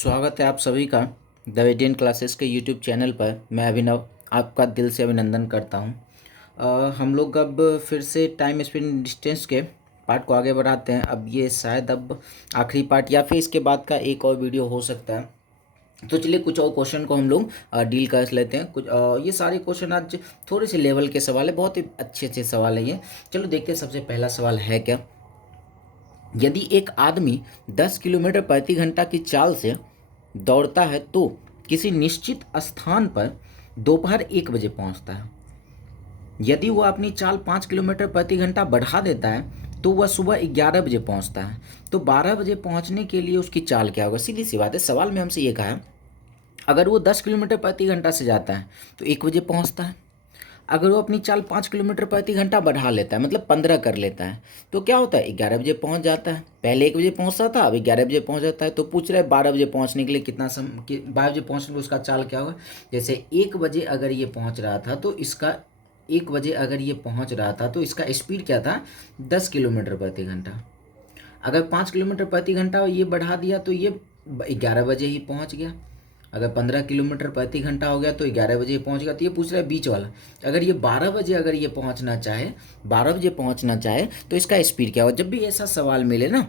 स्वागत है आप सभी का द वेडियन क्लासेस के यूट्यूब चैनल पर। मैं अभिनव आपका दिल से अभिनंदन करता हूं। हम लोग अब फिर से टाइम स्पेंड डिस्टेंस के पार्ट को आगे बढ़ाते हैं। अब ये शायद अब आखिरी पार्ट या फिर इसके बाद का एक और वीडियो हो सकता है। तो चलिए कुछ और क्वेश्चन को हम लोग डील कर लेते हैं। कुछ ये सारे क्वेश्चन आज थोड़े से लेवल के सवाल है, बहुत ही अच्छे अच्छे सवाल है ये। चलो देखते हैं सबसे पहला सवाल है क्या। यदि एक आदमी 10 किलोमीटर प्रति घंटा की चाल से दौड़ता है तो किसी निश्चित स्थान पर दोपहर 1 बजे पहुंचता है। यदि वह अपनी चाल 5 किलोमीटर प्रति घंटा बढ़ा देता है तो वह सुबह 11 बजे पहुंचता है। तो 12 बजे पहुंचने के लिए उसकी चाल क्या होगा? सीधी सी बात है, सवाल में हमसे ये कहा है अगर वो 10 किलोमीटर प्रति घंटा से जाता है तो 1 बजे पहुंचता है। अगर वो अपनी चाल 5 किलोमीटर प्रति घंटा बढ़ा लेता है, मतलब 15 कर लेता है, तो क्या होता है? 11 बजे पहुंच जाता है। पहले 1 बजे पहुंचता था, अब 11 बजे पहुंच जाता है। तो पूछ रहा है 12 बजे पहुंचने के लिए कितना समय, 12 बजे पहुंचने में उसका चाल क्या होगा? जैसे 1 बजे अगर ये पहुंच रहा था तो इसका 1 बजे अगर ये पहुंच रहा था तो इसका स्पीड क्या था? 10 किलोमीटर प्रति घंटा। अगर 5 किलोमीटर प्रति घंटा ये बढ़ा दिया तो ये 11 बजे ही पहुंच गया। अगर 15 किलोमीटर प्रति घंटा हो गया तो 11 बजे पहुंच गया। तो ये पूछ रहा है बीच वाला, अगर ये 12 बजे अगर ये पहुंचना चाहे, 12 बजे पहुंचना चाहे तो इसका स्पीड क्या होगा? जब भी ऐसा सवाल मिले ना,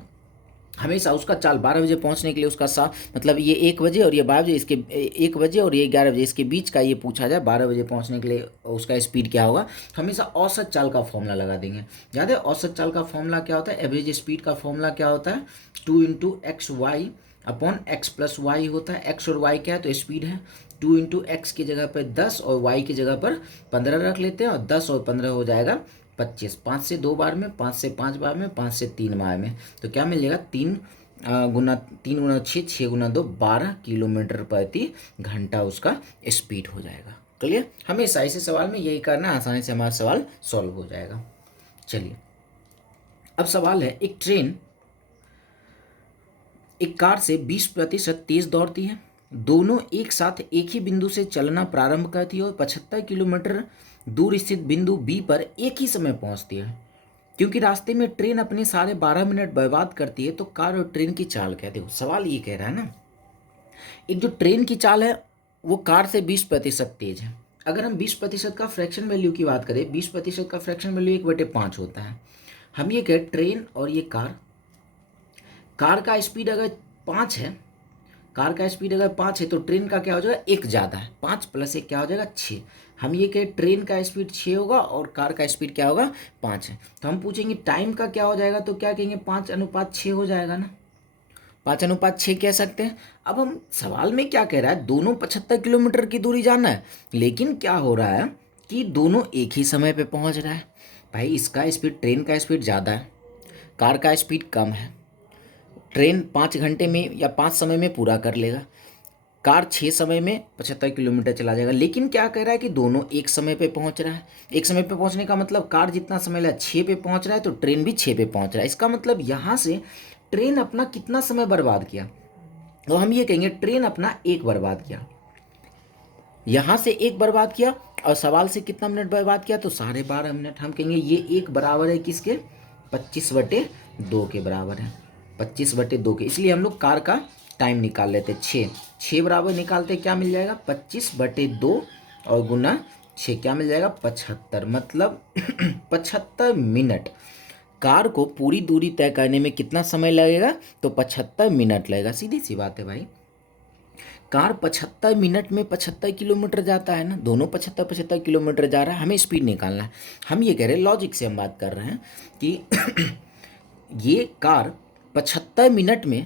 हमेशा उसका चाल 12 बजे पहुंचने के लिए उसका मतलब ये 1 बजे और ये 12 बजे, इसके 1 बजे और ये 11 बजे, इसके बीच का ये पूछा जाए 12 बजे पहुंचने के लिए उसका स्पीड क्या होगा, हमेशा औसत चाल का फॉर्मूला लगा देंगे। याद है औसत चाल का फॉर्मूला क्या होता है? एवरेज स्पीड का फॉर्मूला क्या होता है? 2 × x y/x+y होता है। x और y क्या है? तो स्पीड है। 2 × x की जगह पर 10 और y की जगह पर 15 रख लेते हैं और 10 और 15 हो जाएगा 25। 5 से 2 बार में, 5 से 5 बार में, 5 से 3 बार में, तो क्या मिल जाएगा? 3 × 6, 6 × 2, 12 किलोमीटर प्रति घंटा उसका स्पीड हो जाएगा। क्लियर? हमेशा ऐसे सवाल में यही करना, आसानी से हमारा सवाल सॉल्व हो जाएगा। चलिए अब सवाल है, एक कार से 20% तेज दौड़ती है। दोनों एक साथ एक ही बिंदु से चलना प्रारंभ करती है और 75 किलोमीटर दूर स्थित बिंदु बी पर एक ही समय पहुंचती है। क्योंकि रास्ते में ट्रेन अपने साढ़े 12 मिनट बर्बाद करती है तो कार और ट्रेन की चाल क्या? देखो सवाल ये कह रहा है ना, एक जो ट्रेन की चाल है वो कार से 20% तेज है। अगर हम 20% का फ्रैक्शन वैल्यू की बात करें, 20% का फ्रैक्शन वैल्यू 1/5 होता है। हम ये कहें ट्रेन और ये कार का स्पीड अगर 5 है, कार का स्पीड अगर 5 है तो ट्रेन का क्या हो जाएगा? 1 ज़्यादा है। 5 + 1 क्या हो जाएगा? 6। हम ये कहें ट्रेन का स्पीड 6 होगा और कार का स्पीड क्या होगा? 5 है। तो हम पूछेंगे टाइम का क्या हो जाएगा, तो क्या कहेंगे? 5:6 हो जाएगा ना, 5:6 कह सकते हैं। अब हम सवाल में क्या कह रहा है? दोनों 75 किलोमीटर की दूरी जाना है, लेकिन क्या हो रहा है कि दोनों एक ही समय पे पहुंच रहा है। भाई इसका स्पीड, ट्रेन का स्पीड ज़्यादा है, कार का स्पीड कम है। ट्रेन 5 घंटे में या 5 समय में पूरा कर लेगा, कार 6 समय में 75 किलोमीटर चला जाएगा। लेकिन क्या कह रहा है कि दोनों एक समय पे पहुंच रहा है। एक समय पे पहुंचने का मतलब कार जितना समय लगा 6 पे पहुंच रहा है तो ट्रेन भी 6 पे पहुंच रहा है। इसका मतलब यहाँ से ट्रेन अपना कितना समय बर्बाद किया? तो हम ये कहेंगे ट्रेन अपना 1 बर्बाद किया, यहाँ से 1 बर्बाद किया और सवाल से कितना मिनट बर्बाद किया? तो 12.5 मिनट। हम कहेंगे ये 1 बराबर है किसके? 25/2 के बराबर है, 25/2 के। इसलिए हम लोग कार का टाइम निकाल लेते, 6 बराबर निकालते क्या मिल जाएगा? 25/2 और गुना 6 क्या मिल जाएगा? 75। मतलब 75 मिनट। कार को पूरी दूरी तय करने में कितना समय लगेगा? तो 75 मिनट लगेगा। सीधी सी बात है भाई, कार 75 मिनट में 75 किलोमीटर जाता है ना, दोनों 75 किलोमीटर जा रहा है। हमें स्पीड निकालना है। हम ये कह रहे हैं, लॉजिक से हम बात कर रहे हैं कि ये कार 75 मिनट में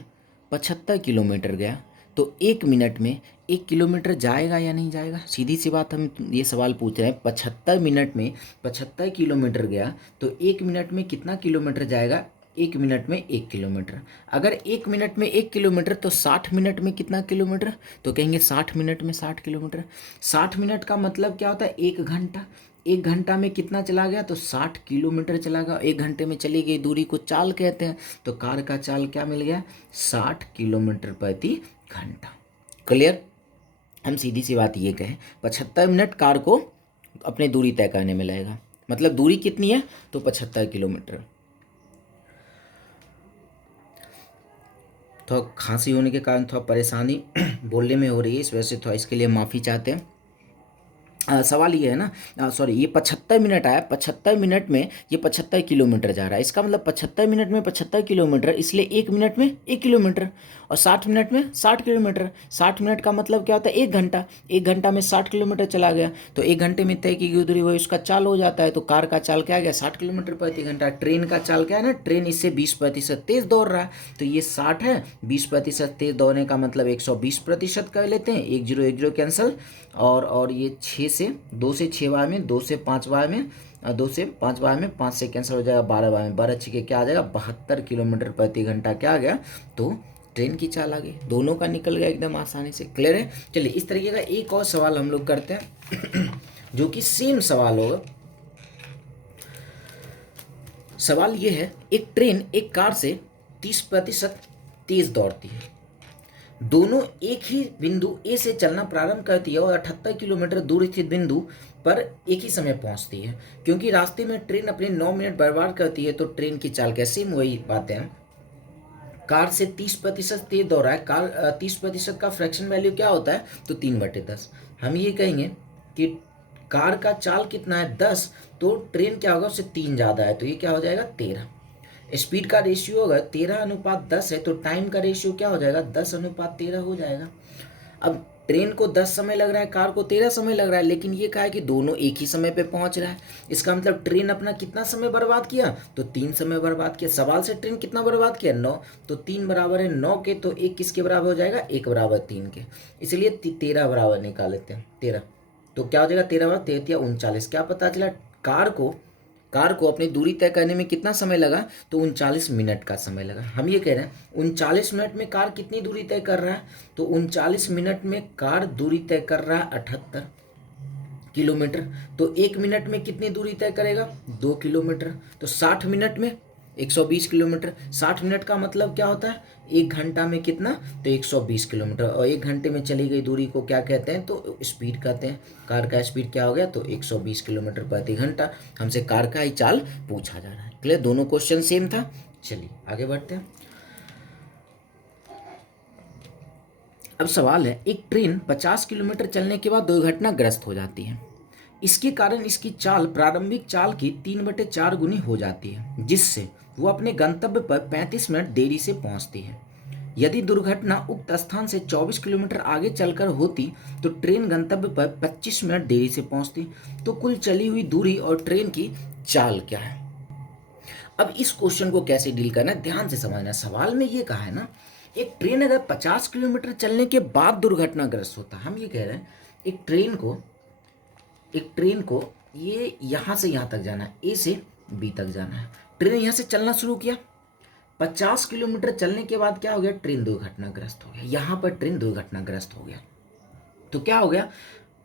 75 किलोमीटर गया तो 1 मिनट में 1 किलोमीटर जाएगा या नहीं जाएगा? सीधी सी बात, हम ये सवाल पूछ रहे हैं 75 मिनट में 75 किलोमीटर गया तो 1 मिनट में कितना किलोमीटर जाएगा? 1 मिनट में 1 किलोमीटर। अगर 1 मिनट में 1 किलोमीटर तो 60 मिनट में कितना किलोमीटर? तो कहेंगे 60 मिनट में 60 किलोमीटर। 60 मिनट का मतलब क्या होता है? 1 घंटा। 1 घंटा में कितना चला गया? तो 60 किलोमीटर चला गया। 1 घंटे में चली गई दूरी को चाल कहते हैं। तो कार का चाल क्या मिल गया? 60 किलोमीटर प्रति घंटा। क्लियर? हम सीधी सी बात ये कहें 75 मिनट कार को अपनी दूरी तय करने में लगेगा। मतलब दूरी कितनी है? तो 75 किलोमीटर। थोड़ा खांसी होने के कारण थोड़ा परेशानी बोलने में हो रही है, इस वजह से थोड़ा इसके लिए माफ़ी चाहते हैं। सवाल ये है ना, सॉरी, ये 75 मिनट आया, 75 मिनट में ये 75 किलोमीटर जा रहा है। इसका मतलब 75 मिनट में 75 किलोमीटर, इसलिए 1 मिनट में 1 किलोमीटर। और 60 मिनट में 60 किलोमीटर। 60 मिनट का मतलब क्या होता है? 1 घंटा। 1 घंटा में 60 किलोमीटर चला गया, तो 1 घंटे में तय की गई दूरी वही उसका चाल हो जाता है। तो कार का चाल क्या आ गया? 60 किलोमीटर प्रति घंटा। ट्रेन का चाल क्या है ना, ट्रेन इससे 20% तेज दौड़ रहा है, तो ये 60 है, 20% तेज दौड़ने का मतलब 120% कर लेते हैं, 1 0 कैंसिल। और ये 6 से 2 से 6 बार में, 2 से 5 बार में, 2 से 5 बार में, 5 से कैंसिल हो जाएगा, 12 बार में, 12 छः क्या आ जाएगा? 72 किलोमीटर प्रति घंटा क्या आ गया? तो ट्रेन की चाल आ गई। दोनों का निकल गया एकदम आसानी से। क्लियर है? चलिए इस तरीके का एक और सवाल हम लोग करते हैं जो कि सेम सवाल होगा। सवाल ये है, एक ट्रेन एक कार से 30% तेज दौड़ती है। दोनों एक ही बिंदु ए से चलना प्रारंभ करती है और 78 किलोमीटर दूर स्थित बिंदु पर एक ही समय पहुंचती है। क्योंकि रास्ते में ट्रेन अपने 9 मिनट बर्बाद करती है, तो ट्रेन की चाल कैसे? वही बातें हैं। कार से 30% तेज दौड़ा है, कार 30% का फ्रैक्शन वैल्यू क्या होता है? तो 3/10। हम ये कहेंगे कि कार का चाल कितना है? 10, तो ट्रेन क्या होगा? उससे 3 ज़्यादा है, तो ये क्या हो जाएगा? 13। स्पीड का रेशियो अगर 13:10 है, तो टाइम का रेशियो क्या हो जाएगा? 10:13 हो जाएगा। अब ट्रेन को 10 समय लग रहा है, कार को 13 समय लग रहा है, लेकिन ये कहा है कि दोनों एक ही समय पे पहुंच रहा है। इसका मतलब ट्रेन अपना कितना समय बर्बाद किया? तो 3 समय बर्बाद किया। सवाल से ट्रेन कितना बर्बाद किया? 9। तो 3 बराबर है 9 के, तो 1 किसके बराबर हो जाएगा? 1 बराबर 3 के। इसलिए 13 बराबर निकाल लेते हैं, 13। तो क्या हो जाएगा? 13 बराबर 13 39। क्या पता चला? कार को अपनी दूरी तय करने में कितना समय लगा? तो 39 मिनट का समय लगा। हम ये कह रहे हैं 39 मिनट में कार कितनी दूरी तय कर रहा है? तो 39 मिनट में कार दूरी तय कर रहा है 78 किलोमीटर। तो 1 मिनट में कितनी दूरी तय करेगा? 2 किलोमीटर। तो 60 मिनट में 120 किलोमीटर। 60 मिनट का मतलब क्या होता है? 1 घंटा में कितना? तो 120 किलोमीटर। और 1 घंटे में चली गई दूरी को क्या कहते हैं? तो स्पीड कहते हैं। कार का स्पीड क्या हो गया? तो 120 किलोमीटर प्रति घंटा। हमसे कार का ही चाल पूछा जा रहा है। क्लियर? दोनों क्वेश्चन सेम था। चलिए आगे बढ़ते हैं। अब सवाल है, एक ट्रेन 50 किलोमीटर चलने के बाद दुर्घटनाग्रस्त हो जाती है। इसके कारण इसकी चाल प्रारंभिक चाल की 3/4 गुनी हो जाती है, जिससे वो अपने गंतव्य पर 35 मिनट देरी से पहुंचती है। यदि दुर्घटना उक्त स्थान से 24 किलोमीटर आगे चलकर होती, तो ट्रेन गंतव्य पर 25 मिनट देरी से पहुंचती। तो कुल चली हुई दूरी और ट्रेन की चाल क्या है? अब इस क्वेश्चन को कैसे डील करना है, ध्यान से समझना। सवाल में ये कहा है ना, एक ट्रेन अगर 50 किलोमीटर चलने के बाद दुर्घटनाग्रस्त होता, हम ये कह रहे हैं एक ट्रेन को ये यहाँ से यहाँ तक जाना है, ए से बी तक जाना है। ट्रेन यहाँ से चलना शुरू किया, 50 किलोमीटर चलने के बाद क्या हो गया? ट्रेन दुर्घटनाग्रस्त हो गया। यहाँ पर ट्रेन दुर्घटनाग्रस्त हो गया, तो क्या हो गया?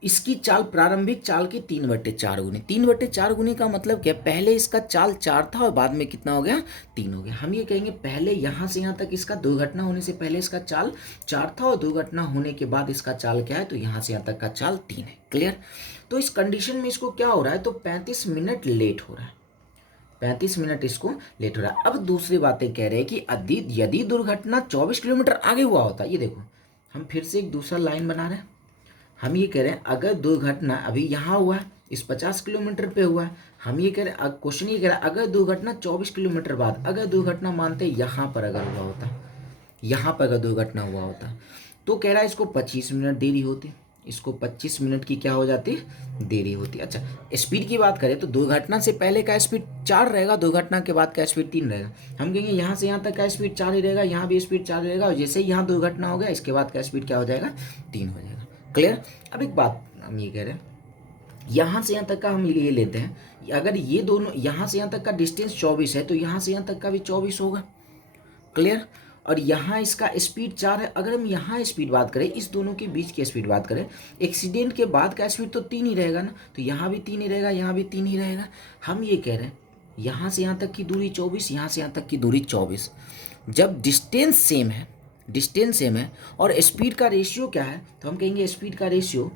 इसकी चाल प्रारंभिक चाल की 3/4 गुनी। 3/4 गुनी का मतलब क्या? पहले इसका चाल 4 था और बाद में कितना हो गया? 3 हो गया। हम ये कहेंगे पहले यहाँ से यहाँ तक इसका दुर्घटना होने से पहले इसका चाल 4 था और दुर्घटना होने के बाद इसका चाल क्या है? तो यहाँ से यहाँ तक का चाल 3 है। क्लियर? तो इस कंडीशन में इसको क्या हो रहा है? तो 35 मिनट लेट हो रहा है। 35 मिनट इसको लेट हो रहा है। अब दूसरी बातें कह रहे हैं कि यदि दुर्घटना 24 किलोमीटर आगे हुआ होता, ये देखो हम फिर से एक दूसरा लाइन बना रहे हैं। हम ये कह रहे हैं अगर दुर्घटना अभी यहाँ हुआ है, इस 50 किलोमीटर पे हुआ है, हम ये कह रहे हैं, क्वेश्चन ये कह रहा है अगर दुर्घटना 24 किलोमीटर बाद, अगर दुर्घटना मानते यहाँ पर अगर हुआ होता, यहाँ पर अगर दुर्घटना हुआ होता, तो कह रहा है इसको 25 मिनट देरी होती, इसको 25 मिनट की क्या हो जाती? देरी होती। अच्छा, स्पीड की बात करें तो दुर्घटना से पहले का स्पीड 4 रहेगा, दुर्घटना के बाद का स्पीड 3 रहेगा। हम कहेंगे यहाँ से यहाँ तक का स्पीड 4 ही रहेगा, यहाँ भी स्पीड 4 रहेगा, और जैसे ही यहाँ दुर्घटना हो गया इसके बाद का स्पीड क्या हो जाएगा? 3 हो जाएगा। क्लियर? अब एक बात हम ये कह रहे हैं, यहाँ से यहाँ तक का हम ये लेते हैं, अगर ये दोनों यहाँ से यहाँ तक का डिस्टेंस 24 है, तो यहाँ से यहाँ तक का भी 24 होगा। क्लियर? और यहाँ इसका स्पीड 4 है। अगर हम यहाँ स्पीड बात करें, इस दोनों के बीच की स्पीड बात करें, एक्सीडेंट के बाद का स्पीड तो 3 ही रहेगा ना, तो यहाँ भी 3 ही रहेगा, यहाँ भी 3 ही रहेगा। हम ये कह रहे हैं यहाँ से यहाँ तक की दूरी 24, यहाँ से यहाँ तक की दूरी 24। जब डिस्टेंस सेम है और स्पीड का रेशियो क्या है, तो हम कहेंगे स्पीड का रेशियो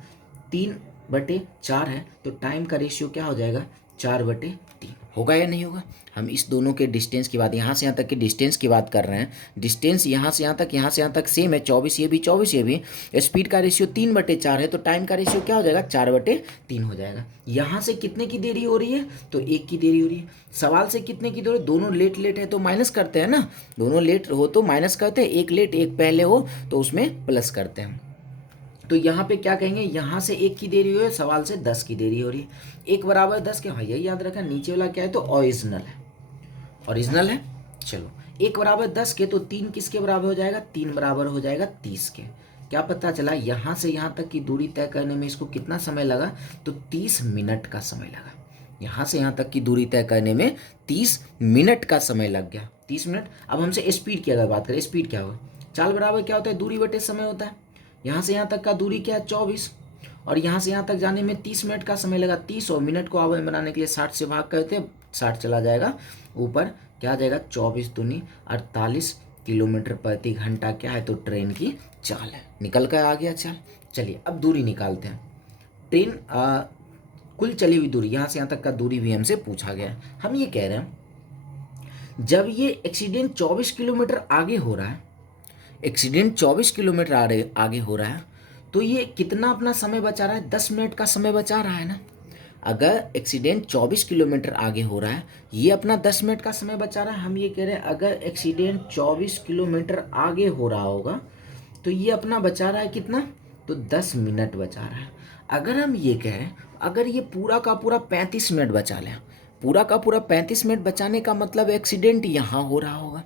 3/4 है, तो टाइम का रेशियो क्या हो जाएगा? 4/3 होगा या नहीं होगा। हम इस दोनों के डिस्टेंस की बात, यहाँ से यहाँ तक की डिस्टेंस की बात कर रहे हैं। डिस्टेंस यहाँ से यहाँ तक सेम है, 24 ये भी 24 ये भी। स्पीड का रेशियो 3/4 है, तो टाइम का रेशियो क्या हो जाएगा, 4/3 हो जाएगा। यहाँ से कितने की देरी हो रही है, तो 1 की देरी हो रही है। सवाल से कितने की देरी, दोनों लेट लेट है तो माइनस करते हैं ना, दोनों लेट हो तो माइनस करते हैं, एक लेट एक पहले हो तो उसमें प्लस करते हैं। तो यहाँ पे क्या कहेंगे, यहाँ से 1 की देरी हुई है, सवाल से 10 की देरी हो रही है। 1 बराबर 10 के, हाँ यही याद रखा, नीचे वाला क्या है तो ओरिजिनल है, ओरिजिनल है। चलो 1 बराबर 10 के, तो 3 किसके बराबर हो जाएगा, 3 बराबर हो जाएगा 30 के। क्या पता चला, यहाँ से यहाँ तक की दूरी तय करने में इसको कितना समय लगा, तो 30 मिनट का समय लगा। यहाँ से यहाँ तक की दूरी तय करने में 30 मिनट का समय लग गया, 30 मिनट। अब हमसे स्पीड की अगर बात करें, स्पीड क्या होगा, चाल बराबर क्या होता है, दूरी बटे समय होता है। यहाँ से यहाँ तक का दूरी क्या है, 24, और यहाँ से यहाँ तक जाने में 30 मिनट का समय लगा। 30 और मिनट को आवर्त बनाने के लिए 60 से भाग करते हैं, 60 चला जाएगा ऊपर, क्या आ जाएगा, 24 दूनी 48 किलोमीटर प्रति घंटा क्या है, तो ट्रेन की चाल है। निकल कर आ गया चाल। चलिए अब दूरी निकालते हैं। ट्रेन कुल चली हुई दूरी, यहाँ से यहाँ तक का दूरी भी हमसे पूछा गया है। हम ये कह रहे हैं जब ये एक्सीडेंट 24 किलोमीटर आगे हो रहा है, एक्सीडेंट 24 किलोमीटर आगे हो रहा है, तो ये कितना अपना समय बचा रहा है, 10 मिनट का समय बचा रहा है ना। अगर एक्सीडेंट 24 किलोमीटर आगे हो रहा है, ये अपना 10 मिनट का समय बचा रहा है। हम ये कह रहे हैं अगर एक्सीडेंट 24 किलोमीटर आगे हो रहा होगा तो ये अपना बचा रहा है कितना, तो 10 मिनट बचा रहा है। अगर हम ये कहें अगर ये पूरा का पूरा 35 मिनट बचा लें, पूरा का पूरा 35 मिनट बचाने का मतलब एक्सीडेंट यहाँ हो रहा होगा,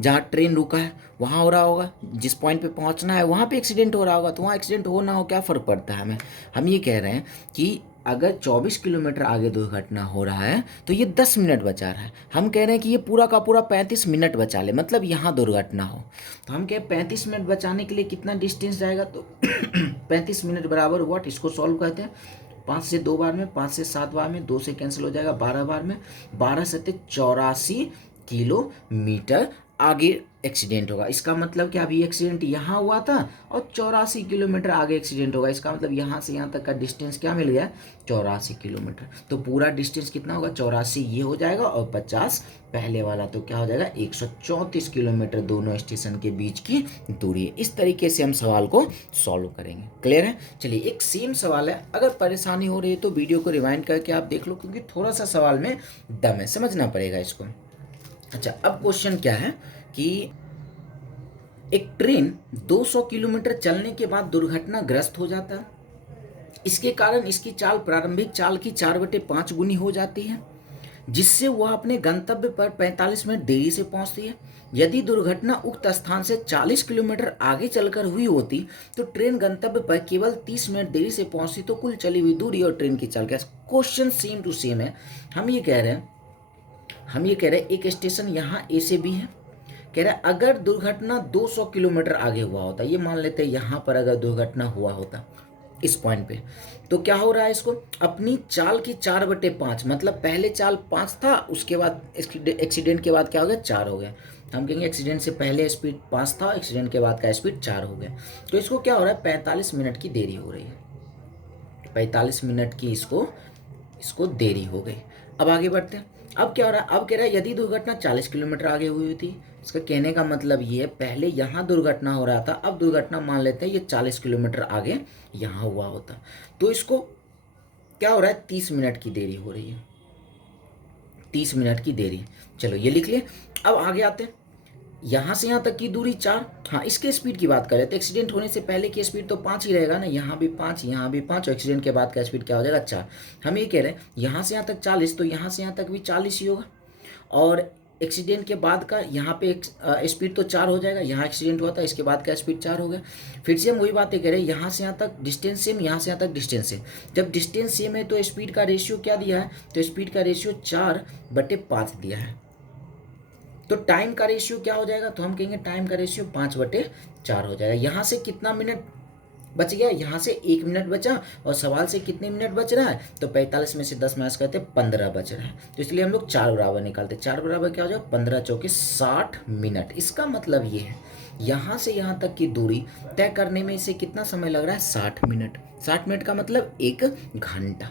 जहाँ ट्रेन रुका है वहाँ हो रहा होगा, जिस पॉइंट पे पहुँचना है वहाँ पे एक्सीडेंट हो रहा होगा, तो वहाँ एक्सीडेंट हो ना हो क्या फ़र्क पड़ता है हमें। हम ये कह रहे हैं कि अगर 24 किलोमीटर आगे दुर्घटना हो रहा है तो ये 10 मिनट बचा रहा है। हम कह रहे हैं कि ये पूरा का पूरा 35 मिनट बचा ले, मतलब यहाँ दुर्घटना हो। तो हम कहें 35 मिनट बचाने के लिए कितना डिस्टेंस जाएगा, तो 35 मिनट बराबर व्हाट, इसको सॉल्व करते हैं। 5 से 2 बार में, 5 से 7 बार में, 2 से कैंसिल हो जाएगा, 12 बार में, 12 सत्ते 84 किलोमीटर आगे एक्सीडेंट होगा। इसका मतलब क्या, अभी एक्सीडेंट यहाँ हुआ था और 84 किलोमीटर आगे एक्सीडेंट होगा। इसका मतलब यहाँ से यहाँ तक का डिस्टेंस क्या मिल गया, 84 किलोमीटर। तो पूरा डिस्टेंस कितना होगा, 84 ये हो जाएगा और 50 पहले वाला, तो क्या हो जाएगा 134 किलोमीटर दोनों स्टेशन के बीच की दूरी है। इस तरीके से हम सवाल को सॉल्व करेंगे। क्लियर है। चलिए एक सेम सवाल है, अगर परेशानी हो रही है तो वीडियो को रिवाइंड करके आप देख लो, क्योंकि थोड़ा सा सवाल में दम है, समझना पड़ेगा इसको। अच्छा अब क्वेश्चन क्या है कि एक ट्रेन 200 किलोमीटर चलने के बाद दुर्घटनाग्रस्त हो जाता है। इसके कारण इसकी चाल प्रारंभिक चाल की 4/5 गुनी हो जाती है, जिससे वह अपने गंतव्य पर 45 मिनट देरी से पहुंचती है। यदि दुर्घटना उक्त स्थान से 40 किलोमीटर आगे चलकर हुई होती तो ट्रेन गंतव्य पर केवल 30 मिनट देरी से पहुंचती, तो कुल चली हुई दूरी और ट्रेन की चाल क्या। क्वेश्चन सेम टू सेम है। हम ये कह रहे हैं एक स्टेशन यहाँ ए से बी है, कह रहा है अगर दुर्घटना 200 किलोमीटर आगे हुआ होता, ये मान लेते हैं यहाँ पर अगर दुर्घटना हुआ होता इस पॉइंट पे, तो क्या हो रहा है, इसको अपनी चाल की 4/5, मतलब पहले चाल 5 था, उसके बाद एक्सीडेंट के बाद क्या हो गया, 4 हो गया। हम कहेंगे एक्सीडेंट से पहले स्पीड 5 था, एक्सीडेंट के बाद का स्पीड 4 हो गया। तो इसको क्या हो रहा है, 45 मिनट की देरी हो रही है, 45 मिनट की इसको देरी हो गई। अब आगे बढ़ते हैं। अब क्या हो रहा है, अब कह रहा है यदि दुर्घटना 40 किलोमीटर आगे हुई थी। इसका कहने का मतलब ये है पहले यहाँ दुर्घटना हो रहा था, अब दुर्घटना मान लेते हैं ये 40 किलोमीटर आगे यहाँ हुआ होता, तो इसको क्या हो रहा है, 30 मिनट की देरी हो रही है, 30 मिनट की देरी। चलो ये लिख लिए। अब आगे आते हैं, यहाँ से यहाँ तक की दूरी 4। हाँ इसके स्पीड की बात करें तो एक्सीडेंट होने से पहले की स्पीड तो 5 ही रहेगा ना, यहाँ भी 5, यहाँ भी 5, और एक्सीडेंट के बाद का स्पीड क्या हो जाएगा, 4। हम ये कह रहे हैं यहाँ से यहाँ तक 40, तो यहाँ से यहाँ तक भी 40 ही होगा, और एक्सीडेंट के बाद का यहाँ पे स्पीड तो 4 हो जाएगा, यहाँ एक्सीडेंट हुआ था इसके बाद का स्पीड 4 हो गया। फिर से हम वही बातें कह रहे हैं, यहाँ से यहाँ तक डिस्टेंस सेम, यहाँ से यहाँ तक डिस्टेंस सेम। जब डिस्टेंस सेम है तो स्पीड का रेशियो क्या दिया है, तो स्पीड का रेशियो 4/5 दिया है। तो टाइम का रेशियो क्या हो जाएगा, तो हम कहेंगे टाइम का रेशियो 5/4 हो जाएगा। यहाँ से कितना मिनट बच गया, यहाँ से 1 मिनट बचा, और सवाल से कितने मिनट बच रहा है, तो 45 में से 10 माइनस करते 15 बच रहा है। तो इसलिए हम लोग 4 बराबर निकालते, 4 बराबर क्या हो जाएगा, 15 चौके 60 मिनट। इसका मतलब ये है यहाँ से यहाँ तक की दूरी तय करने में इसे कितना समय लग रहा है, 60 मिनट। 60 मिनट का मतलब 1 घंटा।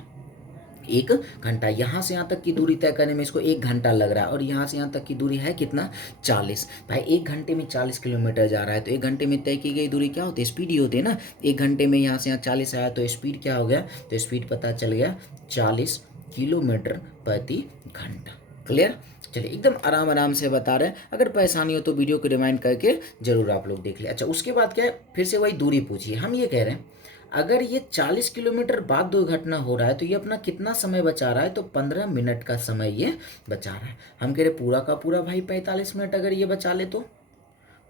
1 घंटा। यहाँ से यहाँ तक की दूरी तय करने में इसको 1 घंटा लग रहा है और यहाँ से यहाँ तक की दूरी है कितना 40। भाई 1 घंटे में 40 किलोमीटर जा रहा है तो 1 घंटे में तय की गई दूरी क्या होती है, स्पीड ही होती है ना। 1 घंटे में यहाँ से यहाँ 40 आया तो स्पीड क्या हो गया, तो स्पीड पता चल गया 40 किलोमीटर प्रति घंटा। क्लियर। चलिए एकदम आराम आराम से बता रहे हैं, अगर परेशानी हो तो वीडियो को रिमाइंड करके जरूर आप लोग देख लें। अच्छा उसके बाद क्या है, फिर से वही दूरी पूछिए। हम ये कह रहे हैं अगर ये 40 किलोमीटर बाद दुर्घटना हो रहा है तो ये अपना कितना समय बचा रहा है, तो 15 मिनट का समय ये बचा रहा है। हम कह रहे पूरा का पूरा भाई 45 मिनट अगर ये बचा ले, तो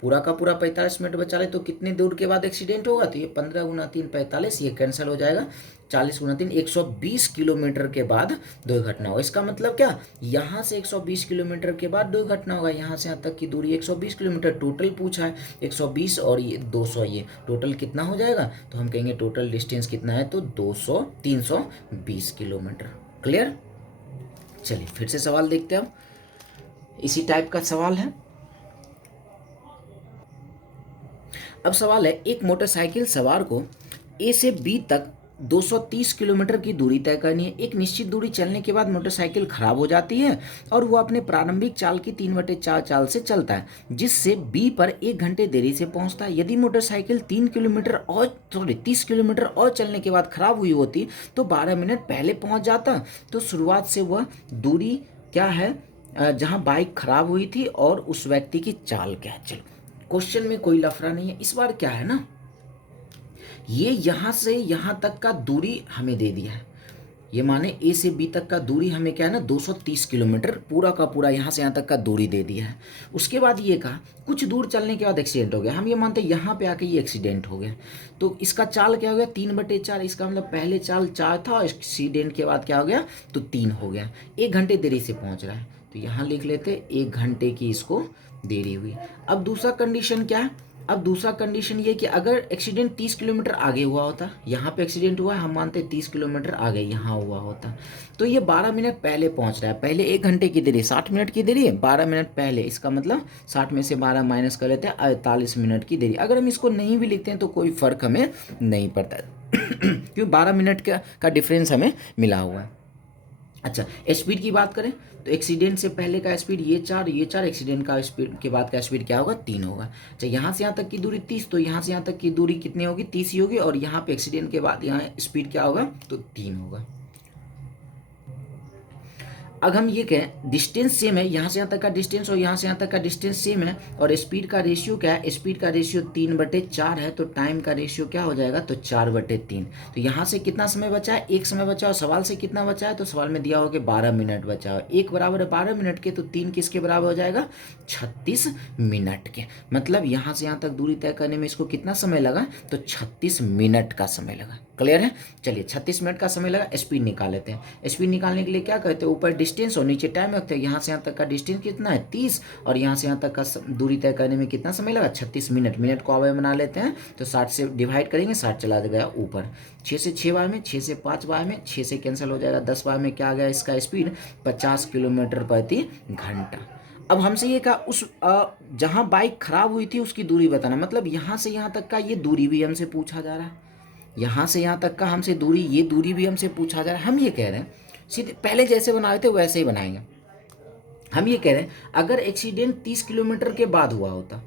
पूरा का पूरा 45 मिनट बचा ले तो कितने दूर के बाद एक्सीडेंट होगा, तो ये 15 गुना 3 45, ये कैंसिल हो जाएगा। 40 गुना 3 120 किलोमीटर के बाद दुर्घटना हो। इसका मतलब क्या, यहाँ से 120 किलोमीटर के बाद दुर्घटना होगा। यहाँ से यहाँ तक की दूरी 120 किलोमीटर टोटल पूछा है, 120 और ये 200, ये टोटल कितना हो जाएगा, तो हम कहेंगे टोटल डिस्टेंस कितना है, तो 320 किलोमीटर। क्लियर। चलिए फिर से सवाल देखते हैं हम, इसी टाइप का सवाल है। अब सवाल है, एक मोटरसाइकिल सवार को ए से बी तक 230 किलोमीटर की दूरी तय करनी है। एक निश्चित दूरी चलने के बाद मोटरसाइकिल खराब हो जाती है और वो अपने प्रारंभिक चाल की 3/4 चाल से चलता है, जिससे बी पर 1 घंटे देरी से पहुंचता है। यदि मोटरसाइकिल 30 किलोमीटर और चलने के बाद खराब हुई होती तो 12 मिनट पहले पहुंच जाता। तो शुरुआत से वह दूरी क्या है जहां बाइक खराब हुई थी और उस व्यक्ति की चाल क्या है। चलो क्वेश्चन में कोई लफड़ा नहीं है। इस बार क्या है ना, ये यहाँ से यहाँ तक का दूरी हमें दे दिया है। ये माने ए से बी तक का दूरी हमें क्या है ना 230 किलोमीटर पूरा का पूरा यहाँ से यहाँ तक का दूरी दे दिया है। उसके बाद ये कहा कुछ दूर चलने के बाद एक्सीडेंट हो गया। हम ये मानते हैं यहाँ पे आके ये एक्सीडेंट हो गया, तो इसका चाल क्या हो गया 3/4। इसका मतलब पहले चाल 4 था, एक्सीडेंट के बाद क्या हो गया, तो 3 हो गया। 1 घंटे देरी से पहुँच रहा है, तो यहाँ लिख लेते 1 घंटे की इसको देरी हुई। अब दूसरा कंडीशन क्या है, अब दूसरा कंडीशन ये कि अगर एक्सीडेंट 30 किलोमीटर आगे हुआ होता, यहाँ पे एक्सीडेंट हुआ है, हम मानते हैं 30 किलोमीटर आगे यहाँ हुआ होता, तो ये 12 मिनट पहले पहुँच रहा है। पहले 1 घंटे की देरी, 60 मिनट की देरी है, 12 मिनट पहले, इसका मतलब 60 में से 12 माइनस कर लेते हैं, 48 मिनट की देरी। अगर हम इसको नहीं भी लिखते हैं तो कोई फ़र्क हमें नहीं पड़ता क्योंकि 12 मिनट का डिफरेंस हमें मिला हुआ है। अच्छा स्पीड की बात करें तो एक्सीडेंट से पहले का स्पीड ये 4, एक्सीडेंट का स्पीड के बाद का स्पीड क्या होगा, 3 होगा। अच्छा यहाँ से यहाँ तक की दूरी 30, तो यहाँ से यहाँ तक की दूरी कितनी होगी, 30 ही होगी, और यहाँ पे एक्सीडेंट के बाद यहाँ स्पीड क्या होगा, तो 3 होगा। अब हम ये कहें डिस्टेंस सेम है, यहाँ से यहाँ तक का डिस्टेंस और यहाँ से यहाँ तक का डिस्टेंस सेम है, और स्पीड का रेशियो क्या है, स्पीड का रेशियो 3/4 है, तो टाइम का रेशियो क्या हो जाएगा, तो 4/3। तो यहाँ से कितना समय बचा है, 1 समय बचा, और सवाल से कितना बचा है, तो सवाल में दिया होगा कि 12 मिनट बचा है। 1 बराबर है 12 मिनट के, तो 3 किसके बराबर हो जाएगा, 36 मिनट के। मतलब यहाँ से यहाँ तक दूरी तय करने में इसको कितना समय लगा, तो 36 मिनट का समय लगा। क्लियर है। चलिए 36 मिनट का समय लगा। स्पीड निकाल लेते हैं। स्पीड निकालने के लिए क्या करते हैं, ऊपर डिस्टेंस और नीचे टाइम रखते हैं। यहाँ से यहाँ तक का डिस्टेंस कितना है 30, और यहाँ से यहाँ तक का दूरी तय करने में कितना समय लगा, 36 मिनट। मिनट को आवर बना लेते हैं, तो 60 से डिवाइड करेंगे, 60 चला गया ऊपर, 6 से 6 बार में, 6 से 5 बार में, 6 से कैंसिल हो जाएगा, 10 बार में क्या आ गया इसका स्पीड, 50 किलोमीटर प्रति घंटा। अब हमसे ये कहा उस जहाँ बाइक खराब हुई थी उसकी दूरी बताना, मतलब यहाँ से यहाँ तक का ये दूरी भी हमसे पूछा जा रहा है, यहाँ से यहाँ तक का हमसे दूरी, ये दूरी भी हमसे पूछा जा रहा है। हम ये कह रहे हैं सीधे पहले जैसे बनाए थे वैसे ही बनाएंगे। हम ये कह रहे हैं अगर एक्सीडेंट 30 किलोमीटर के बाद हुआ होता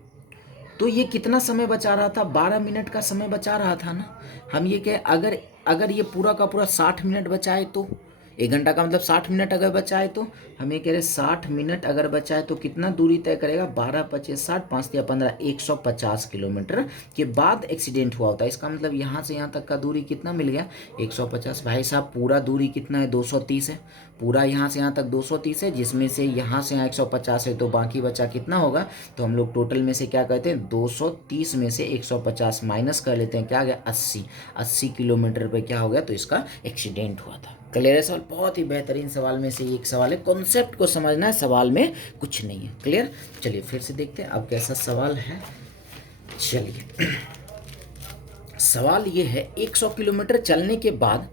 तो ये कितना समय बचा रहा था, 12 मिनट का समय बचा रहा था ना। हम ये कह अगर ये पूरा का पूरा 60 मिनट बचाए, तो 1 घंटा का मतलब 60 मिनट अगर बचाए, तो हम ये कह रहे 60 मिनट अगर बचाए तो कितना दूरी तय करेगा, 12 25 60 5 या 15 150 किलोमीटर के बाद एक्सीडेंट हुआ होता है। इसका मतलब यहाँ से यहाँ तक का दूरी कितना मिल गया, 150। भाई साहब पूरा दूरी कितना है, 230 है। पूरा यहाँ से यहाँ तक 230 है, जिसमें से यहाँ से यहाँ 150 है, तो बाकी बचा कितना होगा, तो हम लोग टोटल में से क्या कहते हैं 230 में से 150 माइनस कर लेते हैं, क्या आ गया 80 किलोमीटर पे क्या हो गया, तो इसका एक्सीडेंट हुआ था। क्लियर है सवाल। बहुत ही बेहतरीन सवाल में से एक सवाल है, कॉन्सेप्ट को समझना है, सवाल में कुछ नहीं है। क्लियर। चलिए फिर से देखते हैं अब कैसा सवाल है। चलिए सवाल ये है 100 किलोमीटर चलने के बाद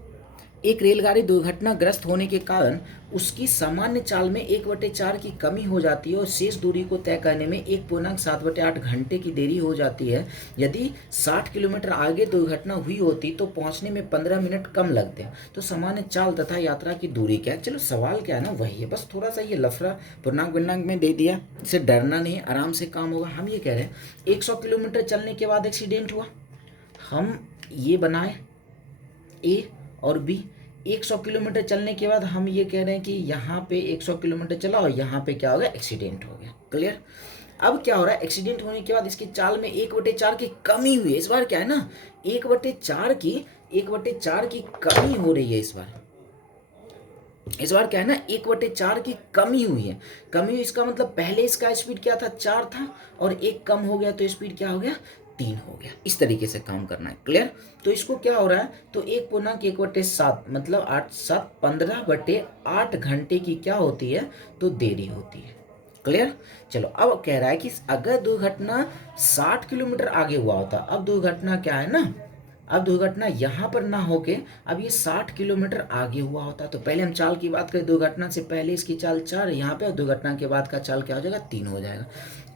एक रेलगाड़ी दुर्घटनाग्रस्त होने के कारण उसकी सामान्य चाल में 1/4 की कमी हो जाती है और शेष दूरी को तय करने में 1.7/8 घंटे की देरी हो जाती है। यदि 60 किलोमीटर आगे दुर्घटना हुई होती तो पहुंचने में 15 मिनट कम लगते हैं। तो सामान्य चाल तथा यात्रा की दूरी क्या है? चलो सवाल क्या है ना, वही है, बस थोड़ा सा ये लफड़ा पूर्णांक विर्णांक में दे दिया, इससे डरना नहीं, आराम से काम होगा। हम ये कह रहे हैं 100 किलोमीटर चलने के बाद एक्सीडेंट हुआ, हम ये बनाए ए और बी। 100 किलोमीटर चलने के बाद हम ये कह रहे हैं कि यहाँ पे 100 किलोमीटर चला और यहाँ पे क्या हो गया? एक्सीडेंट हो गया। क्लियर? अब क्या हो रहा है? एक्सीडेंट होने के बाद इसकी चाल में 1/4 की कमी हुई है। इस बार क्या है ना, 1/4 की कमी हो रही है। इस बार क्या है ना, 1/4 की कमी हुई है। कमी हुई इसका मतलब पहले इसका स्पीड क्या था? 4 था और एक कम हो गया तो स्पीड क्या हो गया? 3 हो गया। इस तरीके से काम करना है। क्लियर? तो इसको क्या हो रहा है, तो 1/1/7 मतलब 8 7 15/8 घंटे की क्या होती है? तो देरी होती है। क्लियर? चलो अब कह रहा है कि अगर दुर्घटना 60 किलोमीटर आगे हुआ होता, अब दुर्घटना क्या है ना, अब दुर्घटना यहाँ पर ना होके अब ये 60 किलोमीटर आगे हुआ होता। तो पहले हम चाल की बात करें, दुर्घटना से पहले इसकी चाल 4 यहाँ पे और दुर्घटना के बाद का चाल क्या हो जाएगा? 3 हो जाएगा।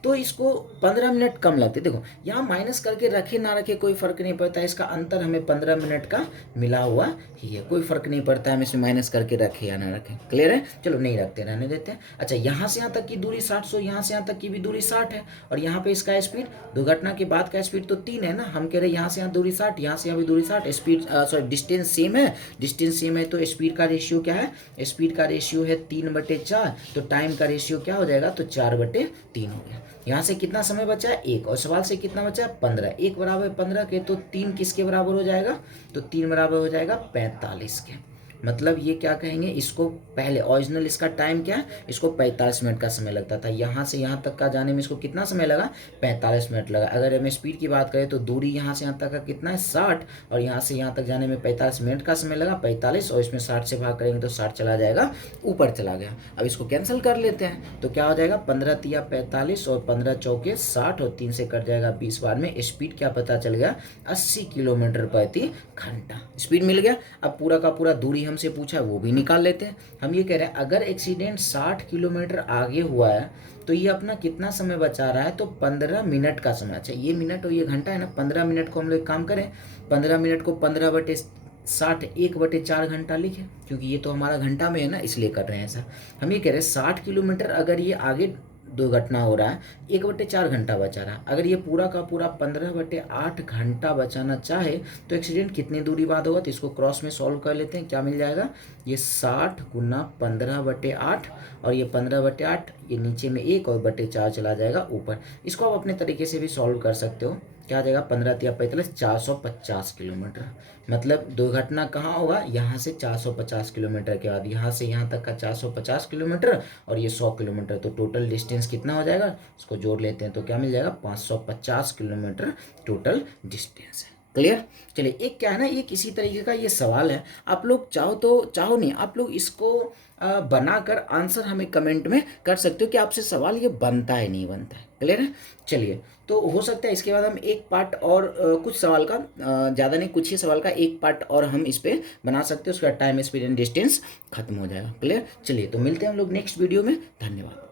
तो इसको 15 मिनट कम लगते। देखो यहाँ माइनस करके रखे ना रखे कोई फर्क नहीं पड़ता, इसका अंतर हमें 15 मिनट का मिला हुआ ही है, कोई फर्क नहीं पड़ता हम इसमें माइनस करके रखे या ना रखें। क्लियर है? चलो नहीं रखते, रहने देते हैं। अच्छा, यहाँ से यहाँ तक की दूरी 60, सो यहाँ से यहाँ तक की भी दूरी 60 है और यहाँ पे इसका स्पीड, दुर्घटना के बाद का स्पीड तो 3 है ना, हम कह रहे हैं यहाँ से यहाँ दूरी 60, यहाँ से यहाँ भी दूरी 60, स्पीड सॉरी डिस्टेंस सेम है। डिस्टेंस सेम है तो स्पीड का रेशियो क्या है? स्पीड का रेशियो है 3/4, तो टाइम का रेशियो क्या हो जाएगा? तो 4/3 हो गया। यहाँ से कितना समय बचा है? 1, और सवाल से कितना बचा है? 15। 1 बराबर 15 के, तो 3 किसके बराबर हो जाएगा? तो 3 बराबर हो जाएगा 45 के। मतलब ये क्या कहेंगे, इसको पहले ओरिजिनल इसका टाइम क्या है? इसको 45 मिनट का समय लगता था। यहाँ से यहाँ तक का जाने में इसको कितना समय लगा? 45 मिनट लगा। अगर हम स्पीड की बात करें तो दूरी यहाँ से यहाँ तक का कितना है? 60, और यहाँ से यहाँ तक जाने में 45 मिनट का समय लगा, 45, और इसमें 60 से भाग करेंगे तो 60 चला जाएगा, ऊपर चला गया। अब इसको कैंसिल कर लेते हैं तो क्या हो जाएगा? 15 तिया 45 और 15 चौके 60 और 3 से कट जाएगा 20 बार में। स्पीड क्या पता चल गया? 80 किलोमीटर प्रति घंटा स्पीड मिल गया। अब पूरा का पूरा दूरी हमसे पूछा है वो भी निकाल लेते हैं। हम ये कह रहे हैं अगर एक्सीडेंट 60 किलोमीटर आगे हुआ है तो ये अपना कितना समय बचा रहा है? तो 15 मिनट का समय। अच्छा, ये मिनट और ये घंटा है ना, 15 मिनट को हम लोग काम करें, 15 मिनट को 15/60 1/4 घंटा लिखे, क्योंकि ये तो हमारा घंटा में है ना, इसलिए कर रहे हैं ऐसा। हम ये कह रहे हैं 60 किलोमीटर अगर ये आगे दुर्घटना हो रहा है, 1/4 घंटा बचा रहा है। अगर ये पूरा का पूरा 15/8 घंटा बचाना चाहे तो एक्सीडेंट कितनी दूरी बाद होगा? तो इसको क्रॉस में सॉल्व कर लेते हैं। क्या मिल जाएगा? ये 60 गुना 15/8 और ये 15/8, ये नीचे में 1 और 4 चला जाएगा ऊपर। इसको आप अपने तरीके से भी सॉल्व कर सकते हो। क्या आ जाएगा? 15 तिया 45, 450 किलोमीटर। मतलब दुर्घटना कहाँ होगा? यहाँ से 450 किलोमीटर के बाद, यहाँ से यहाँ तक का 450 किलोमीटर और ये 100 किलोमीटर, तो टोटल डिस्टेंस कितना हो जाएगा? इसको जोड़ लेते हैं तो क्या मिल जाएगा? 550 किलोमीटर टोटल डिस्टेंस है। क्लियर? चलिए, एक क्या है ना, एक इसी तरीके का ये सवाल है। आप लोग चाहो तो चाहो नहीं, आप लोग इसको बनाकर आंसर हमें कमेंट में कर सकते हो कि आपसे सवाल ये बनता है नहीं बनता है। क्लियर है? चलिए, तो हो सकता है इसके बाद हम एक पार्ट और कुछ सवाल का, ज़्यादा नहीं, कुछ ही सवाल का एक पार्ट और हम इस पर बना सकते हैं, उसका टाइम स्पीड एंड डिस्टेंस खत्म हो जाएगा। क्लियर? चलिए, तो मिलते हैं हम लोग नेक्स्ट वीडियो में। धन्यवाद।